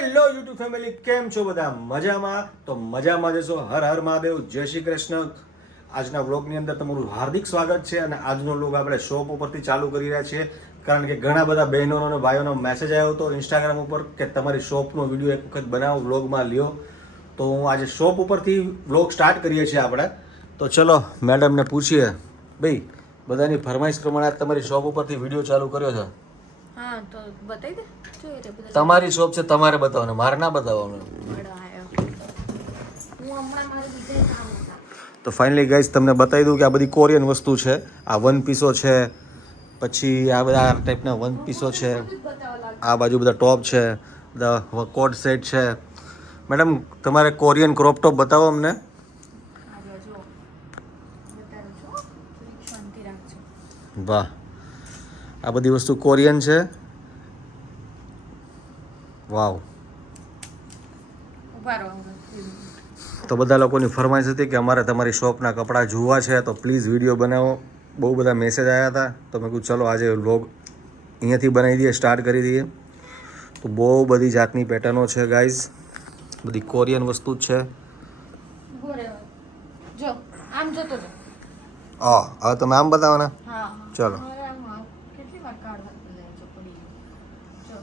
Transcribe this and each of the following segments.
Hello YouTube family, કેમ છો બધા? મજામાં? તો મજામાં જશો. હર હર મહાદેવ, જય શ્રી કૃષ્ણ. આજના વ્લોગની અંદર તમારું હાર્દિક સ્વાગત છે. અને આજનો વ્લોગ આપણે શોપ ઉપરથી ચાલુ કરી રહ્યા છીએ, કારણ કે ઘણા બધા બહેનોનો અને ભાઈઓનો મેસેજ આવ્યો હતો ઇન્સ્ટાગ્રામ ઉપર કે તમારી શોપનો વિડીયો એક વખત બનાવો, વ્લોગમાં લ્યો. તો હું આજે શોપ ઉપરથી વ્લોગ સ્ટાર્ટ કરીએ છીએ આપણે. તો ચલો મેડમને પૂછીએ, ભાઈ બધાની ફરમાઈશ પ્રમાણે આજ તમારી શોપ ઉપરથી વિડીયો ચાલુ કર્યો છે. હા તો બતાવી દે. જોઈએ રે બધા. તમારી શોપ છે, તમારે બતાવવાનું, મારે ના બતાવવાનું. બડો આયો. હું હમણાં મારે બીજા કામ હતા. તો ફાઇનલી ગાઈઝ તમને બતાવી દઉં કે આ બધી કોરિયન વસ્તુ છે. આ વન પીસો છે, પછી આ બધા આ ટાઈપના વન પીસો છે, આ બાજુ બધા ટોપ છે, બધા કોટ સેટ છે. મેડમ તમારે કોરિયન ક્રોપ ટોપ બતાવો અમને. આ જો બતાવું છું. થોડી શાંતિ રાખજો. વાહ, આ બધી વસ્તુ કોરિયન છે. વાવ. ઉભા રહો. તો બધા લોકોની ફરમાઈશ હતી કે અમારે તમારી શોપના કપડાં જોવા છે, તો પ્લીઝ વિડીયો બનાવો. બહુ બધા મેસેજ આવ્યા હતા, તો મેં કીધું ચલો આજે વ્લોગ અહીંયાથી બનાવી દઈએ, સ્ટાર્ટ કરી દઈએ. તો બહુ બધી જાતની પેટર્નો છે ગાઈઝ, બધી કોરિયન વસ્તુ જ છે. ઉભો રહો. જો આમ જોતો જો. હવે તમે આમ બતાવવાના. હા ચલો. હવે આમ આવ. કેટલી વાર કાઢવા લે જો પડી ગયું. જો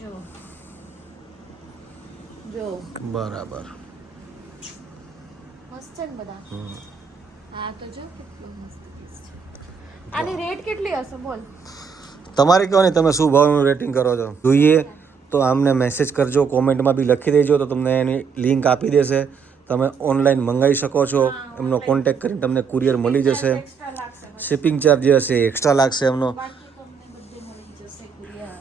જો જો બરાબર. મસ્ત છે ને બધા. હા તો જો કેટલો મસ્ત પીસ છે. આની રેટ કેટલી હશે બોલ? તમારે કહો ને, તમે શું ભાવનું રેટિંગ કરો છો જોઈએ તો આમને મેસેજ કરજો, કોમેન્ટમાં બી લખી દેજો, તો તમને એની લિંક આપી દેશે. તમે ઓનલાઈન મંગાવી શકો છો, એમનો કોન્ટેક્ટ કરીને તમને કુરિયર મળી જશે. એક્સ્ટ્રા લાગશે પછી. શિપિંગ ચાર્જ જે હશે એક્સ્ટ્રા લાગશે એમનો. બાકી તમને બધે મળી જશે કુરિયર.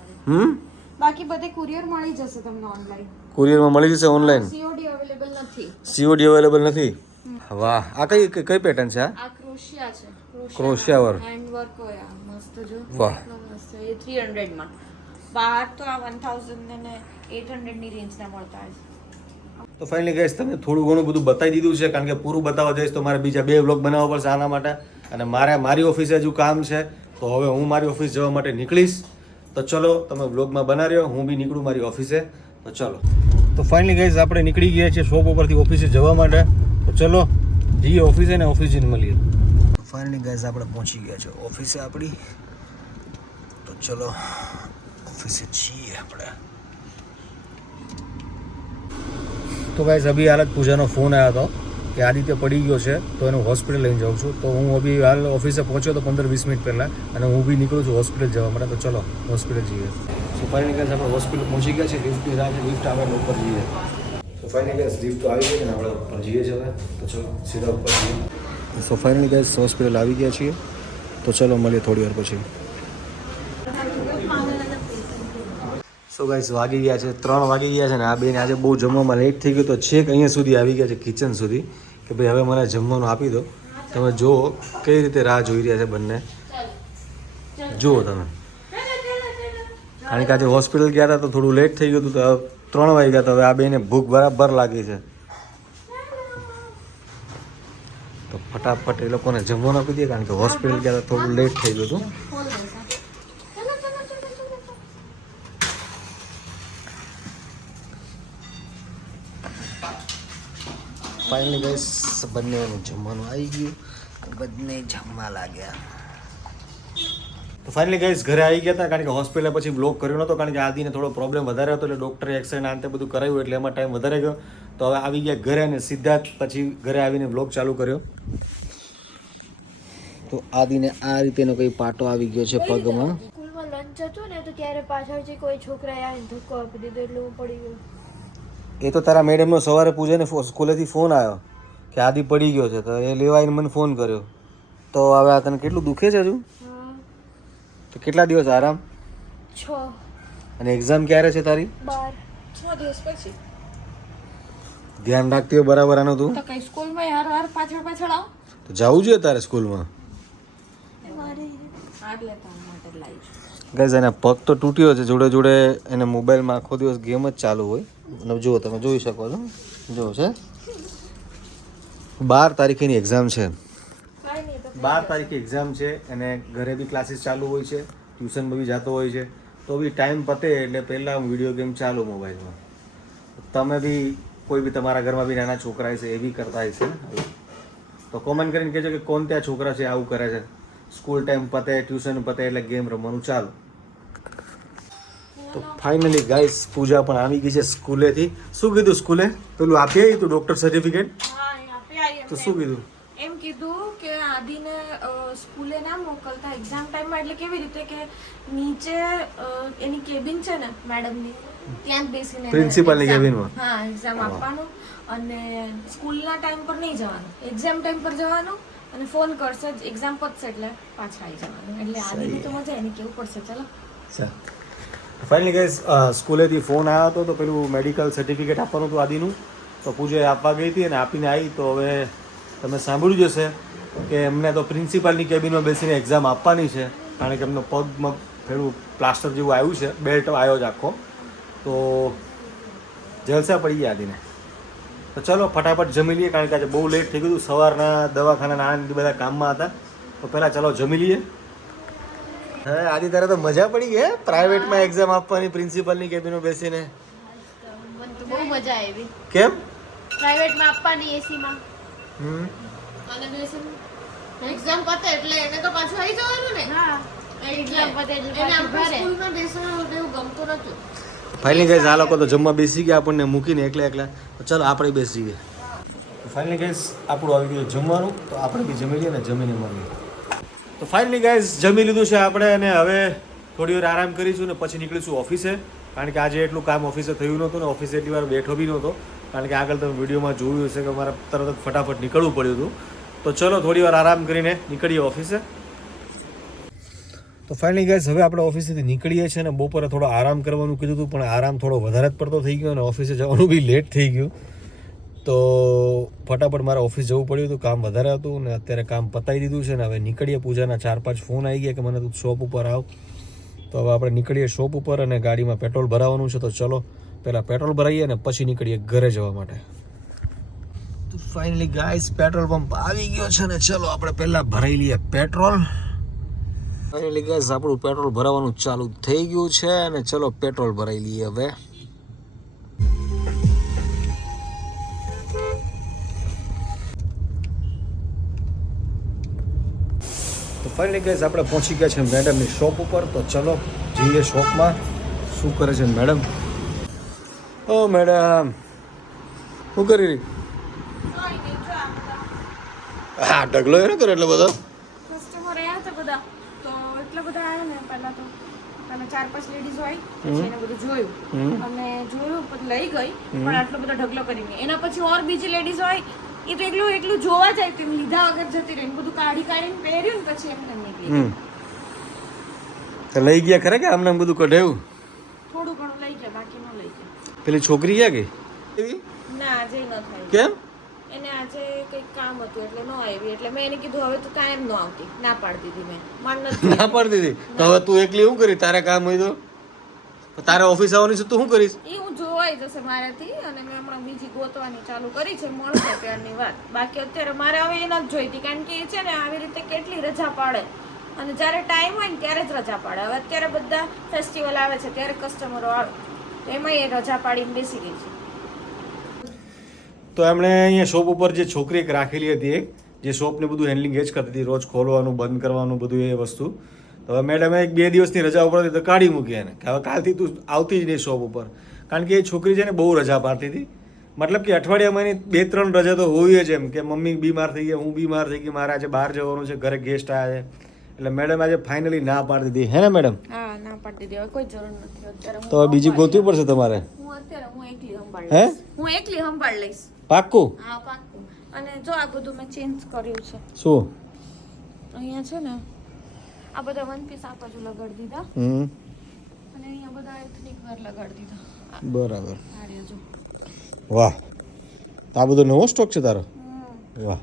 બાકી બધે કુરિયર મળી જશે તમને ઓનલાઈન. કુરિયરમાં મળી જશે ઓનલાઈન. સીઓડી અવેલેબલ નથી. સીઓડી અવેલેબલ નથી. વાહ, આ કઈ પેટર્ન છે? આ ક્રોશિયા છે. ક્રોશિયા વર્ક. હેન્ડ વર્ક હોય આ મસ્ત જો. વાહ. કેટલો મસ્ત છે. એ 300 માં. બહાર તો આ 1000 ને 800 ની રેન્જ ના મળતા હોય. તો ફાઇનલી ગાઈસ તમને થોડું ઘણું બધું બતાવી દીધું છે, કારણ કે પૂરું બતાવવા જઈશ તો મારે બીજા 2 વ્લોગ બનાવવા પડશે આના માટે. અને મારી ઓફિસે હજુ કામ છે, તો હવે હું મારી ઓફિસ જવા માટે નીકળીશ. તો ચલો તમે વ્લોગમાં બના રહ્યો, હું બી નીકળું મારી ઓફિસે. તો ચલો. તો ફાઇનલી ગાઈસ આપણે નીકળી ગયા છીએ શોપ ઉપરથી ઓફિસે જવા માટે. તો ચલો જઈએ ઓફિસે ને ઓફિસ જઈને મળીએ. ફાઇનલી ગાઈસ આપણે પહોંચી ગયા છે ઓફિસે આપણી. તો ચલો ઓફિસે છીએ આપણે. તો ગાઈસ અભી હાલ પૂજાનો ફોન આવ્યો હતો કે આદિત્ય પડી ગયો છે, તો એનું હોસ્પિટલ લઈને જાઉં છું. તો હું અભી હાલ ઓફિસે પહોંચ્યો તો 15-20 મિનિટ પહેલાં, અને હું બી નીકળું છું હોસ્પિટલ જવા માટે. તો ચલો હોસ્પિટલ જઈએ. સો ફાઇનલી ગાઈસ આપણે હોસ્પિટલ પહોંચી ગયા છે. લિફ્ટની રાહ છે, લિફ્ટ આવે ઉપર જઈએ. સો ફાઇનલી ગાઈસ લિફ્ટ તો આવી ગઈ ને આપણે ઉપર જઈએ છીએ હવે. તો ચલો સીધા ઉપર જઈએ. સો ફાઇનલી ગાઈસ હોસ્પિટલ આવી ગયા છીએ. તો ચલો મળીએ થોડી વાર પછી. સો ગાઈસ વાગી ગયા છે 3 વાગી ગયા છે ને આ બેન આજે બહુ જમવામાં લેટ થઈ ગયું, તો છેક અહીંયા સુધી આવી ગયા છે કિચન સુધી કે ભાઈ હવે મને જમવાનું આપી દો. તમે જુઓ કઈ રીતે રાહ જોઈ રહ્યા છે બંને, જુઓ તમે. કારણ કે આજે હોસ્પિટલ ગયા હતા તો થોડું લેટ થઈ ગયું હતું, તો 3 વાગી ગયા. તો હવે આ બેને ભૂખ બરાબર લાગી છે, તો ફટાફટ એ લોકોને જમવાનું આપી દે, કારણ કે હોસ્પિટલ ગયા હતા થોડું લેટ થઈ ગયું હતું. ફાઇનલી ગાઈસ બંનેનું જમવાનું આવી ગયું, બંને જમવા લાગ્યા. તો ફાઇનલી ગાઈસ ઘરે આવી ગયા હતા, કારણ કે હોસ્પિટલ પછી બ્લોગ કર્યો નહોતો, કારણ કે આદિને થોડો પ્રોબ્લેમ વધારે હતો, એટલે ડૉક્ટરે એક્સરે અંતે બધું કરાવ્યું, એટલે એમાં ટાઈમ વધારે ગયો. તો હવે આવી ગયા ઘરે, અને સીધા જ પછી ઘરે આવીને બ્લોગ ચાલુ કર્યો. તો આદિને આ રીતેનો કોઈ પાટો આવી ગયો છે પગમાં. સ્કૂલમાં લંચ હતું ને તો ત્યારે પાછળથી કોઈ છોકરાએ આવીને ધક્કો આપી દીધો એટલે હું પડી ગયો. એ તો તારા મેડમનો સવારે પૂજાને સ્કૂલેથી ફોન આવ્યો કે આદિ પડી ગયો છે, તો એ લેવા આવીને મને ફોન કર્યો. તો હવે આ તને કેટલું દુખે છે હજુ? તો કેટલા દિવસ આરામ? 6 અને એક્ઝામ ક્યારે છે તારી? 6 દિવસ પછી. ધ્યાન રાખતી હોય બરાબર આનું તું? તો કઈ સ્કૂલમાં હાર પાછળ આવ તો જવું જોઈએ તારે સ્કૂલમાં. ગાઈઝ એના પગ તો તૂટ્યો છે, જોડે જોડે એને મોબાઈલમાં આખો દિવસ ગેમ જ ચાલુ હોય. અને જુઓ તમે જોઈ શકો છો, જુઓ છે 12 તારીખેની એક્ઝામ છે. 12 તારીખે એક્ઝામ છે, અને ઘરે બી ક્લાસીસ ચાલુ હોય છે, ટ્યુશનમાં બી જતો હોય છે. તો બી ટાઈમ પતે એટલે પહેલાં હું વિડીયો ગેમ ચાલુ મોબાઈલમાં. તમે બી કોઈ બી તમારા ઘરમાં બી નાના છોકરા છે એ બી કરતા હશે ને, તો કોમેન્ટ કરીને કહેજો કે કોણ ત્યાં છોકરા છે આવું કરે છે. સ્કૂલ ટાઈમ પતે, ટ્યુશન પતે એટલે ગેમ રમવાનું ચાલુ. તો ફાઇનલી ગાઈસ પૂજા પણ આવી ગઈ છે સ્કૂલેથી. શું કીધું સ્કૂલે? પેલું આપી આવી તું ડૉક્ટર સર્ટિફિકેટ? હા એ આપી આવી તો શું કીધું? એમ કીધું કે આદિને સ્કૂલે ના મોકલતા એક્ઝામ ટાઈમમાં. એટલે કેવી રીતે કે નીચે એની કેબિન છે ને મેડમની, ત્યાં જ બેસીને પ્રિન્સિપલની કેબિનમાં હા એક્ઝામ આપવાનું. અને સ્કૂલના ટાઈમ પર નહીં જવાનું, એક્ઝામ ટાઈમ પર જવાનું. અને ફોન કરશે એક્ઝામ પતશે એટલે પાછા આવી જવાનું. એટલે આદિની તો મજા એની કેવું પડશે. ચાલો ફાઇનલી ગાઈસ સ્કૂલેથી ફોન આવ્યો હતો તો પેલું મેડિકલ સર્ટિફિકેટ આપવાનું હતું આદિનું. તો પૂજાએ આપવા ગઈ હતી અને આપીને આવી. તો હવે તમે સાંભળ્યું જ હશે કે એમને તો પ્રિન્સિપાલની કેબિનમાં બેસીને એક્ઝામ આપવાની છે, કારણ કે એમનો પગમાં પેલું પ્લાસ્ટર જેવું આવ્યું છે, બેલ્ટ આવ્યો છે આખો. તો જલસા પડી ગયા આદિને. તો ચલો ફટાફટ જમી લઈએ, કારણ કે આજે બહુ લેટ થઈ ગયું. સવારના દવાખાના આ બધા કામમાં હતા. તો પહેલાં ચલો જમી લઈએ. હા આદિ તારે તો મજા પડી ગઈ પ્રાઇવેટમાં એક્ઝામ આપવાની પ્રિન્સિપલની કેબિનમાં બેસીને? મને તો બહુ મજા આવી. કેમ? પ્રાઇવેટમાં આપવાની એસીમાં હમ અને બેસીને એક્ઝામ પતે એટલે એને તો પાછું આવી જવાનું ને. હા એક્ઝામ પતે એટલે એને આપણે સ્કૂલમાં બેસવાનું એવું ગમતું નતું. ફાઇનલી ગાઈસ આ લોકો તો જમવા બેસી ગયા આપણને મૂકીને એકલા. તો ચાલો આપણે બેસી જઈએ. ફાઇનલી ગાઈસ આપણું આવી ગયું જમવાનું. તો આપણે બી જમી લઈએ ને જમીને મળીએ. તો ફાઇનલી ગાઈસ જમી લીધું છે આપણે અને હવે થોડી વાર આરામ કરીશું ને પછી નીકળીશું ઓફિસે, કારણ કે આજે એટલું કામ ઓફિસે થયું નહોતું ને ઓફિસે એટલી વાર બેઠો બી નહોતો, કારણ કે આગળ તમે વિડીયોમાં જોયું હશે કે મારે તરત જ ફટાફટ નીકળવું પડ્યું હતું. તો ચલો થોડી વાર આરામ કરીને નીકળીએ ઓફિસે. તો ફાઇનલી ગાઈસ હવે આપણે ઓફિસેથી નીકળીએ છીએ અને બપોરે થોડો આરામ કરવાનું કીધું હતું, પણ આરામ થોડો વધારે જ પડતો થઈ ગયો અને ઓફિસે જવાનું બી લેટ થઈ ગયું. તો ફટાફટ મારે ઓફિસ જવું પડ્યું હતું, કામ વધારે હતું ને અત્યારે કામ પતાવી દીધું છે ને હવે નીકળીએ. પૂજાના 4-5 ફોન આવી ગયા કે મને તું શોપ ઉપર આવ. તો હવે આપણે નીકળીએ શોપ ઉપર અને ગાડીમાં પેટ્રોલ ભરાવાનું છે. તો ચલો પહેલાં પેટ્રોલ ભરાઈએ અને પછી નીકળીએ ઘરે જવા માટે. તો ફાઇનલી ગાઈસ પેટ્રોલ પંપ આવી ગયો છે ને ચલો આપણે પહેલાં ભરાઈ લઈએ પેટ્રોલ. ફાઇનલી ગાઈસ આપણું પેટ્રોલ ભરાવાનું ચાલુ થઈ ગયું છે અને ચલો પેટ્રોલ ભરાઈ લઈએ હવે. તો ફાઇનલી ગાઈસ આપણે પહોંચી ગયા છે મેડમની શોપ ઉપર. તો ચલો જઈએ શોપમાં. શું કરે છે મેડમ? ઓ મેડમ શું કરી રહી? હા ઢગલો એને કરે એટલે બધો કસ્ટમર આવ્યા હતા બધા. તો એટલા બધા આવ્યા ને પહેલા તો 4-5 લેડીઝ હોય પછી એને બધું જોયું અને જોયું પછી લઈ ગઈ. પણ આટલો બધો ઢગલો કરીને એના પછી ઓર બીજી લેડીઝ હોય એ તો એકલું જોવા જાય કે લીધા વગર જતી રહી. બધું કાઢીને પહેર્યું ને પછી એમને નીકળી. તો લઈ ગયા ખરે કે આમને બધું કઢાયું? થોડું ઘણું લઈ ગયા, બાકી ન લઈ ગયા. પેલી છોકરી ક્યાં ગઈ? ના આજે ન થાય. કેમ? એને આજે કંઈક કામ હતું એટલે ન આવી. એટલે મેં એને કીધું હવે તું કાયમ ન આવતી. ના પાડી દીધી મેં. ના પાડી દીધી? તો હવે તું એકલી શું કરી? તારે કામ હોય તો તારે ઓફિસ આવવાની છે તું શું કરીશ? એ હું જોવાઈ જશે મારાથી. અને મેં હમણાં બીજી ગોતવાની ચાલુ કરી છે, મળશે ત્યારની વાત. બાકી અત્યારે મારે હવે એ નથી જોઈતી, કારણ કે એ છે ને આવી રીતે કેટલી રજા પાડે અને જ્યારે ટાઈમ હોય ને ત્યારે જ રજા પાડે. હવે અત્યારે બધા ફેસ્ટિવલ આવે છે ત્યારે કસ્ટમરો આવે, એમાં એ રજા પાડીને બેસી ગઈ છે. તો એમણે અહીંયા શોપ ઉપર જે છોકરી એક રાખેલી હતી, એક જે શોપને બધું હેન્ડલિંગ એ જ કરતી હતી, રોજ ખોલવાનું બંધ કરવાનું બધું એ વસ્તુ. તો હવે મેડમે 1-2 દિવસની રજા ઉપર હતી તો કાઢી મૂકી એને કે હવે કાલથી તું આવતી જ નહીં શોપ ઉપર, કારણ કે એ છોકરી છે ને બહુ રજા પાડતી હતી. મતલબ કે અઠવાડિયામાં એની 2-3 રજા તો હોવી જ, એમ કે મમ્મી બીમાર થઈ ગયા, હું બીમાર થઈ ગઈ, મારે આજે બહાર જવાનું છે, ઘરે ગેસ્ટ આવ્યા છે. એટલે મેડમ આજે ફાઇનલી ના પાડી દીધી, હે ને મેડમ? હા ના પાડી દીધી. હવે કોઈ જરૂર નથી અત્યારે. તો બીજી ગોતવી પડશે તમારે. હું એકલી સંભાળ હે? લઈશ. હું એકલી સંભાળ લઈશ. પાક્કું? હા પાક્કું. અને જો આ બધું મેં ચેન્જ કર્યું છે. શું? અહીંયા છે ને આ બધા વન પીસ આ બાજુ લગાડી દીધા અને અહીંયા બધા એથનિક વેર લગાડી દીધા. બરાબર. આ રહ્યો જો. વાહ, આ બધો નવો સ્ટોક છે તારો? વાહ,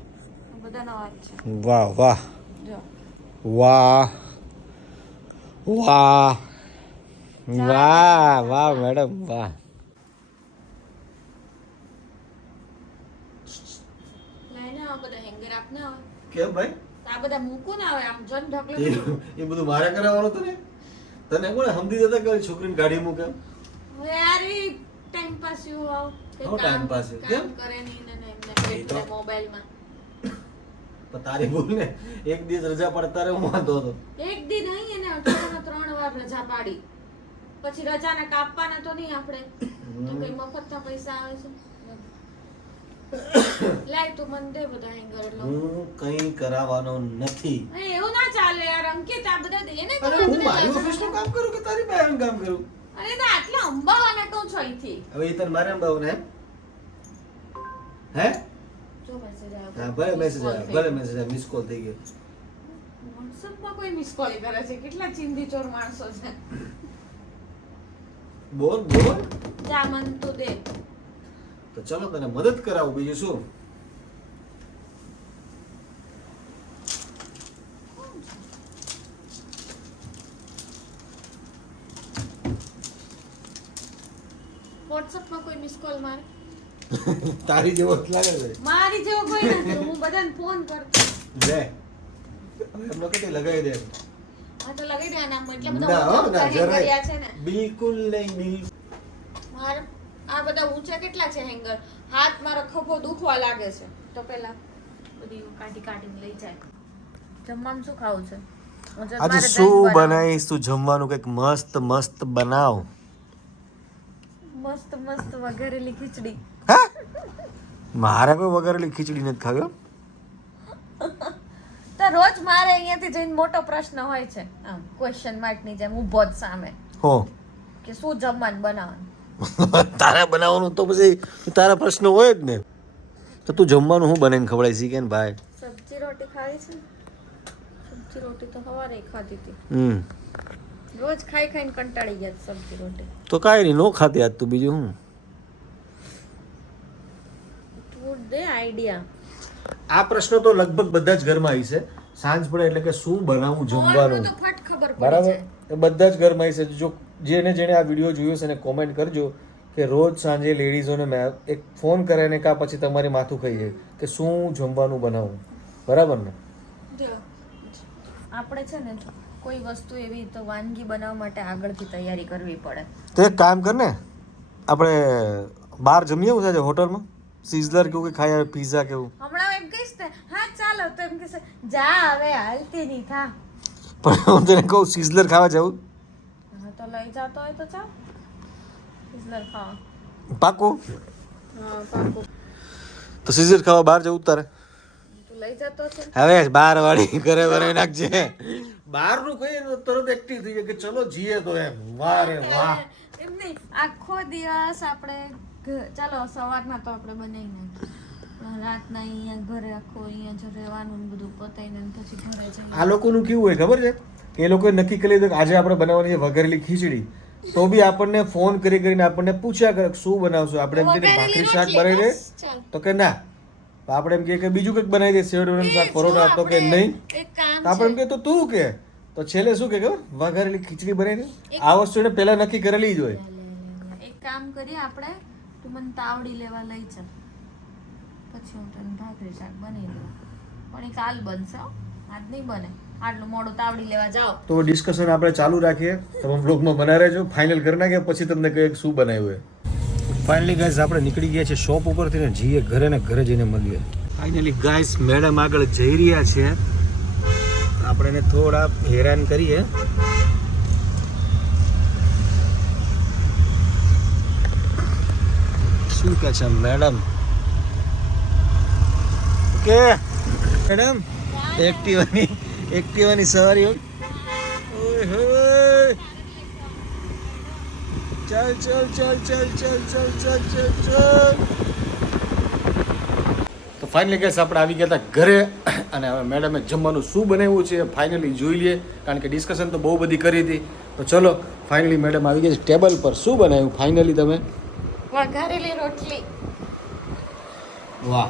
આ બધા નવા જ છે. વાહ વાહ જો. વાહ વાહ વાહ વાહ મેડમ વાહ. લઈને આ બધા હેંગર આપને આવે. કેમ ભાઈ? આ બધા મૂકું ને હવે આમ જન ઢગલો. એ બધું મારે કરાવવાનું હતું ને? તને કોણે સમજી જતા કે છોકરીને ગાડી મૂકે હવે યાર એ ટાઈમ પાસ યુ આવ હું time pass છે? કેમ? કરે નહીં ને એમને એ તો- મોબાઈલમાં પણ તારી ભૂલ ને એક દિવસ રજા પડતા રે હું વાંધો હતો એક દી નહીં એને અઠવાડિયામાં 3 વાર રજા પાડી પછી રજાને કાપવાના તો નહીં આપણે તો કઈ મફતના પૈસા આવે છે લાય તું મને દે બધા હેંગર એટલે હું કઈ કરાવવાનો નથી એવું ના ચાલે યાર અંકિત આ બધા દે ને અરે હું મારી ઓફિસનું કામ કરું કે તારી બહેન કામ કરું અરે તો આટલા અંબાવાના કહું છું અહીંથી હવે એ તને મારે અંબાવું ને હે જો મેસેજ હા આવ્યો ભલે મેસેજ આવ્યો ભલે મેસેજ આવ્યો મિસ કોલ થઈ ગયો વોટ્સએપમાં કોઈ મિસ કોલ કરે છે કેટલા ચિંદી ચોર માણસો છે બોલ બોલ જા મન તો દે તો ચલો તને મદદ કરાવું બીજું શું વોટ્સએપમાં કોઈ મિસ કોલ મારે તારી જેવો જ લાગે છે મારી જેવો કોઈ નથી હું બધાને ફોન કરતો લે એમને કદી લગાવી દે આ તો લગાઈ દે આના એટલા ના બધા હો ઊંચા ના ઉતારી જરાય કર્યા છે ને બિલકુલ નહીં બિલ માર આ બધા ઊંચા કેટલા છે હેંગર હાથ મારો ખભો દુખવા લાગે છે તો પેલા બધી કાઢીને લઈ જાય જમવાનું શું ખાવું છે આજે શું બનાવીશ તું જમવાનું કંઈક મસ્ત મસ્ત બનાવ મસ્ત મસ્ત વઘારેલી ખીચડી હા મારે કોઈ વઘારેલી ખીચડી નથી ખાવ્યો તો રોજ મારે અહીંયાથી જઈને મોટો પ્રશ્ન હોય છે આમ ક્વેશ્ચન માર્ક ની જેમ ઊભો જ સામે હો કે શું જમવાનું બનાવવાનું તારે બનાવવાનું તો પછી તારા પ્રશ્ન હોય જ ને તો તું જમવાનું હું બનાવીને ખવડાવી શીખે ને ભાઈ સબ્જી રોટી ખાવી છે સબ્જી રોટી તો સવારે ખાધી હતી રોજ ખાઈ ખાઈને કંટાળી ગયા છે સબ્જી રોટી તો કાંઈ નહીં નો ખાતી આજ તું બીજું હું તું દે આઈડિયા આ પ્રશ્ન તો લગભગ બધા જ ઘરમાં આવી છે સાંજ પડે એટલે કે શું બનાવવું જમવાનું તો ફટ ખબર પડી બરાબર જાય એ બધા જ ઘરમાં આવી છે જો જેને આ વિડીયો જોયો છે એને કોમેન્ટ કરજો કે રોજ સાંજે લેડીઝોને મેં એક ફોન કરે ને કાં પછી તમારી માથું ખાઈ જાય કે શું જમવાનું બનાવવું બરાબર ને જો, આપણે છે ને કોઈ વસ્તુ એવી તો વાનગી બનાવવા માટે આગળથી તૈયારી કરવી પડે તો એક કામ કર ને આપણે બહાર જમીએ આવું છે હોટલમાં સિઝલર કેવું કે ખાઈ આવે પિઝા કેવું હમણાં એમ કહીશ ને હા ચાલો તો એમ કહેશે જા હવે હાલતી નહીં થા પણ હું તને કહું સિઝલર ખાવા જવું હા તો લઈ જાતો હોય તો ચાલ સિઝલર ખાવા પાકું હા પાકું તો સિઝલર ખાવા બહાર જવું તારે તું લઈ જતો છે હવે બાર વાળી ઘરે બનાવી નાખજે બહાર નું કહીએ તો તરત એક્ટિવ થઈ જાય કે ચલો જીએ તો એમ વાહ રે વાહ એમ નહીં આખો દિવસ આપણે ચાલો સવારના તો આપણે બનાવી નાખીએ રાતના અહીંયા ઘરે આખો અહીંયા જ રહેવાનું ને બધું પતાઈને પછી ઘરે જઈએ આ લોકોનું કેવું હોય ખબર છે કે એ લોકોએ નક્કી કરી લીધું કે આજે આપણે બનાવવાની છે વઘારેલી ખીચડી તો બી આપણને ફોન કરીને આપણને પૂછ્યા કરે કે શું બનાવશો આપણે એમ કહીએ ભાખરી શાક બનાવી દે ચાલ તો કે ના તો આપણે એમ કહીએ કે બીજું કંઈક બનાવી દે સેવડવાનું શાક પરોઠા તો કે નહીં એક કામ તો આપણે એમ કહીએ તો તું કે તો છેલ્લે શું કે ખબર વઘારેલી ખીચડી બનાવી દે આ વસ્તુ એને પહેલા નક્કી કરેલી જ હોય એક કામ કરીએ આપણે તું મને તાવડી લેવા લઈ ચાલ પછી હું તને ભાખરી શાક બનાવી દઉં પણ એ કાલ બનશે હો આજ નહીં બને આટલું મોડું તાવડી લેવા જાઓ તો ડિસ્કશન આપણે ચાલુ રાખીએ તમે બ્લોગમાં બનાવી રહેજો ફાઇનલ કરી નાખીએ પછી તમને કહીએ કે શું બનાવ્યું હોય ફાઇનલી ગાઈસ આપણે નીકળી ગયા છે શોપ ઉપરથી ને જઈએ ઘરે ને ઘરે જઈને મળીએ ફાઇનલી ગાઈસ મેડમ આગળ જઈ રહ્યા છે આપણે એને થોડા હેરાન કરીએ શું કહે છે મેડમ કે મેડમ એક્ટિવાની સવારી ઓય હોય ચાલ ચાલ ચાલ ચાલ ચાલ ચાલ ચાલ ચાલ ચાલ તો ફાઇનલી ગેસ આપણે આવી ગયા હતા ઘરે અને હવે મેડમે જમવાનું શું બનાવ્યું છે ફાઇનલી જોઈ લઈએ કારણ કે ડિસ્કશન તો બહુ બધી કરી હતી તો ચલો ફાઇનલી મેડમ આવી ગયા છે ટેબલ પર શું બનાવ્યું ફાઇનલી તમે વઘારેલી રોટલી વાહ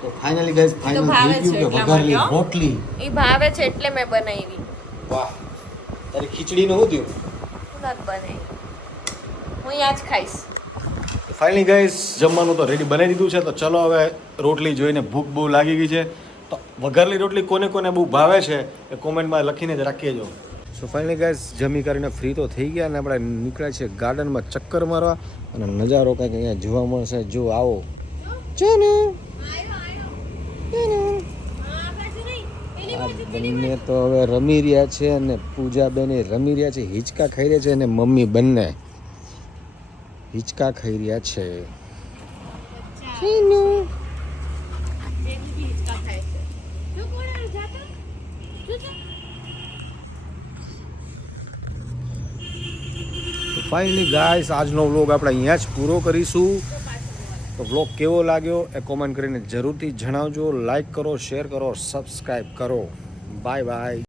તો ફાઇનલી ગાઈસ ફાઇનલ ભાવે થઈ છે ગયું કે એટલા વઘારેલી માટે, હો? રોટલી એ ભાવે છે એટલે મેં બનાવી વાહ તારી ખીચડીનું શું થયું હું નથી બનાવી હું અહીંયા જ ખાઈશ ફાઇનલી ગાઈસ જમવાનું તો રેડી બનાવી દીધું છે તો ચલો હવે રોટલી જોઈને ભૂખ બહુ લાગી ગઈ છે તો વઘારેલી રોટલી કોને કોને બહુ ભાવે છે એ કોમેન્ટમાં લખીને જ રાખી જો સો ફાઇનલી ગાઈસ જમી કરીને ફ્રી તો થઈ ગયા અને આપણે નીકળ્યા છીએ ગાર્ડનમાં ચક્કર મારવા અને નજારો કંઈક અહીંયા જોવા મળશે. જો આવો આ બંને તો હવે રમી રહ્યા છે અને પૂજાબેન રમી રહ્યા છે, હિંચકા ખાઈ રહ્યા છે અને મમ્મી બંને હિંચકા ખાઈ રહ્યા છે. તો ફાઇનલી ગાઈસ આજનો વ્લોગ આપણે અહીંયા જ પૂરો કરીશું. તો વ્લોગ કેવો લાગ્યો એ કોમેન્ટ કરીને જરૂરથી જણાવજો. લાઈક કરો, શેર કરો, સબસ્ક્રાઈબ કરો. Bye bye.